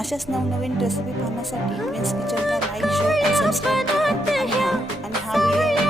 अशाच नवनवीन रेसिपी पाहण्यासाठी ट्विन्स किचनला लाईक शेअर आणि सबस्क्राईब करा आणि हा व्हिडिओ